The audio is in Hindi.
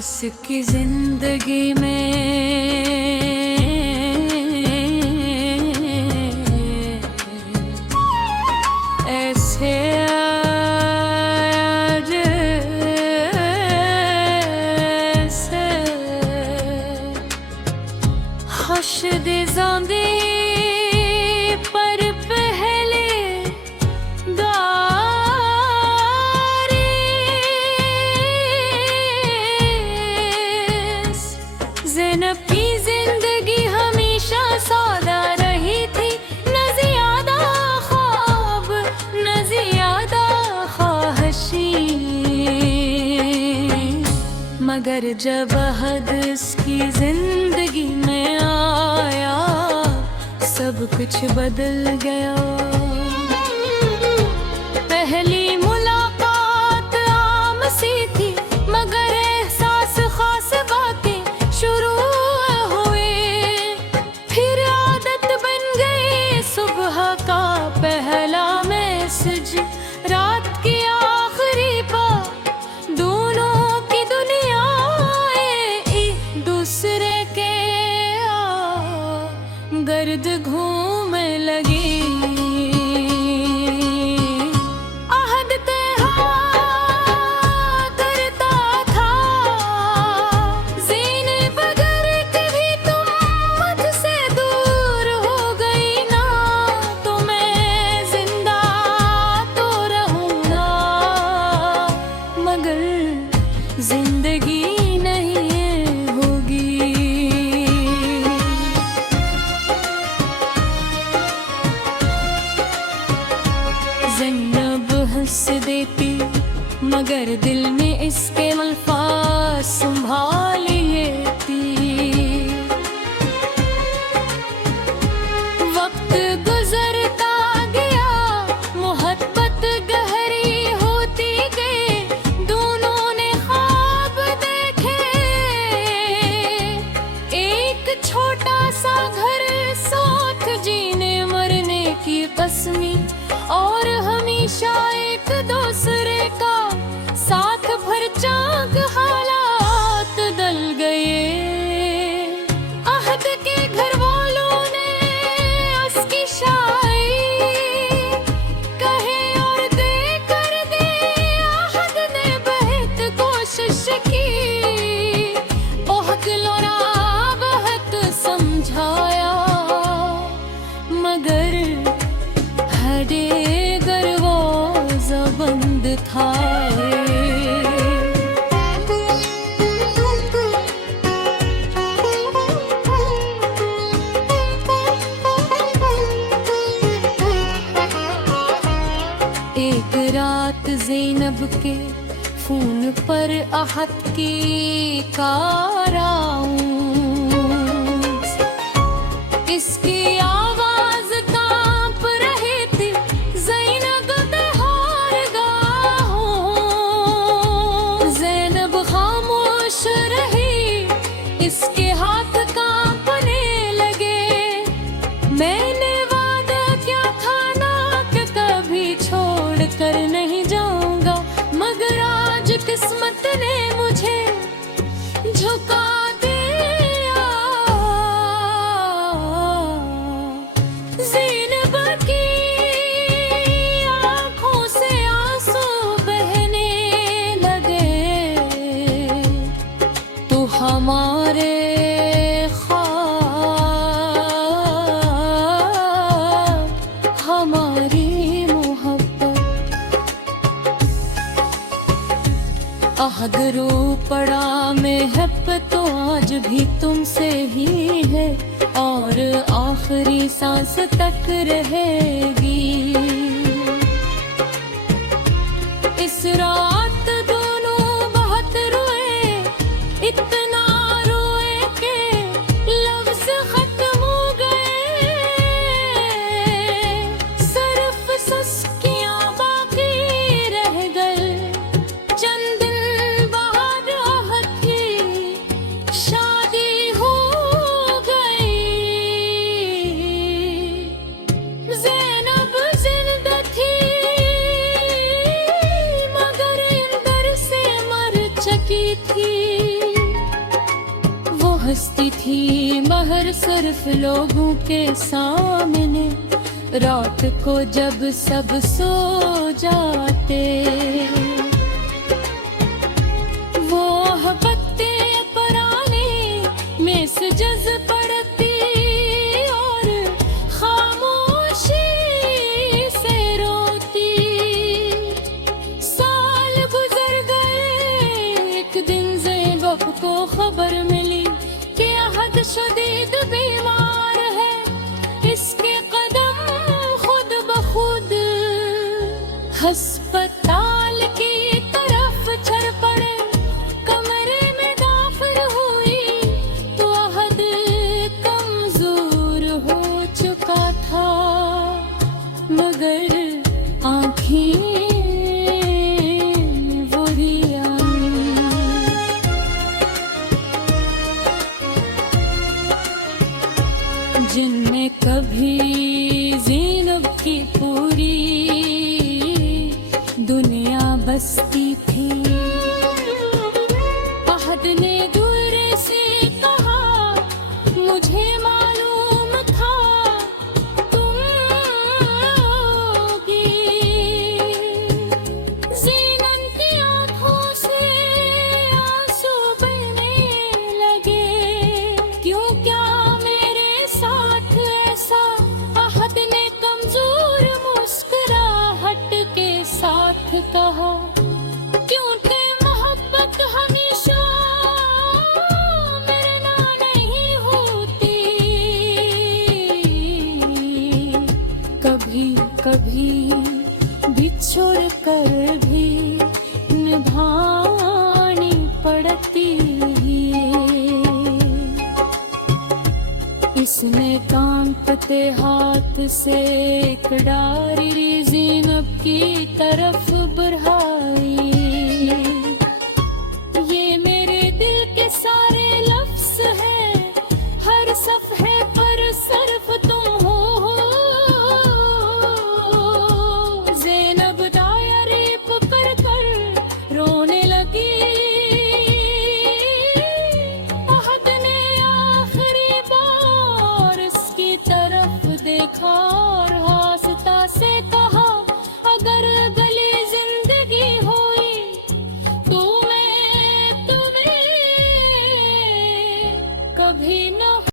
उसकी जिंदगी में ऐसे आज ऐसे हशद ज़ांदे पर पहले ज़ैनब की जिंदगी हमेशा सादा रही थी, न ज़्यादा ख्वाब न ज़्यादा ख्वाहिशी। मगर जब अहद उसकी जिंदगी में आया सब कुछ बदल गया। पहली मुलाकात आम सी थी मगर एहसास खास बातें शुरू हुए। फिर आदत बन गई सुबह का पहला मैसेज, रात की आखिरी बात, दोनों की दुनिया एक दूसरे के गर्द घूमने लगी। जिंदगी नहीं होगी। ज़ैनब हंस देती मगर दिल में इसके अल्फाज संभालिए थी। वक्त गुजरता गया मोहब्बत गहरी होती गई, दोनों ने ख्वाब देखे। एक छोटा सा घर, साथ जीने मरने की कसमी, और हमेशा एक दूसरे का साथ भर चाक। हालात दल गए, अहद के घर वालों ने उसकी शादी कहे और दे कर दे। अहद ने बहुत कोशिश की, बहुत लोरा बहुत समझाया, मगर हरे दरवाज़ा बंद था। एक रात ज़ैनब के फ़ोन पर अहद की कार आऊं, इसकी आवाज़ कांप रही थी। ज़ैनब बहार गाहों, ज़ैनब खामोश रही, इसके हाथ कांपने लगे। मैंने वादा किया था ना कि कभी छोड़ कर नहीं जाऊंगा, मगर आज किस्मत ने मुझे झुका दिया। ज़ैनब की आँखों से आंसू बहने लगे, तो हमारे ख्वाब हमारी अहद रो पड़ा महब्बत तो आज भी तुमसे ही है, और आखिरी सांस तक रहेगी। इस रात दोनों बहुत रोए, इतना रोए कि लफ्ज़ खत्म हो गए। सिर्फ सुस्कियां बाकी रह गए। चंद शादी हो गई, ज़ैनब जिंदा थी मगर महर सिर्फ लोगों के सामने, रात को जब सब सो जाते, वो बत्ती पुरानी में से जज पड़ती और खामोशी से रोती। साल गुजर गए, एक दिन ज़ैनब को खबर मिली कि अहद शदीद बीमार है, इसके कदम खुद ब खुद अस्पताल की तरफ चल पड़े। कमरे में दाखिल हुई तो अहद कमजोर हो चुका था, मगर आँखें वही आई जिनमें कभी ज़ैनब की पूरी दुनिया बसती थी। अहद ने दूर से कहा, मुझे मालूम था तुम आओगी। ज़ैनब की आँखों से आंसू बहने लगे, क्यों क्या मेरे साथ ऐसा? अहद ने कमजोर मुस्कुराहट के साथ कहा, क्योंकि मोहब्बत हमेशा मेरे ना नहीं होती, कभी कभी बिछुड़ कर भी निभानी पड़ती है। इसने कांपते हाथ से एक डायरी ज़ैनब की तरफ बढ़ाई।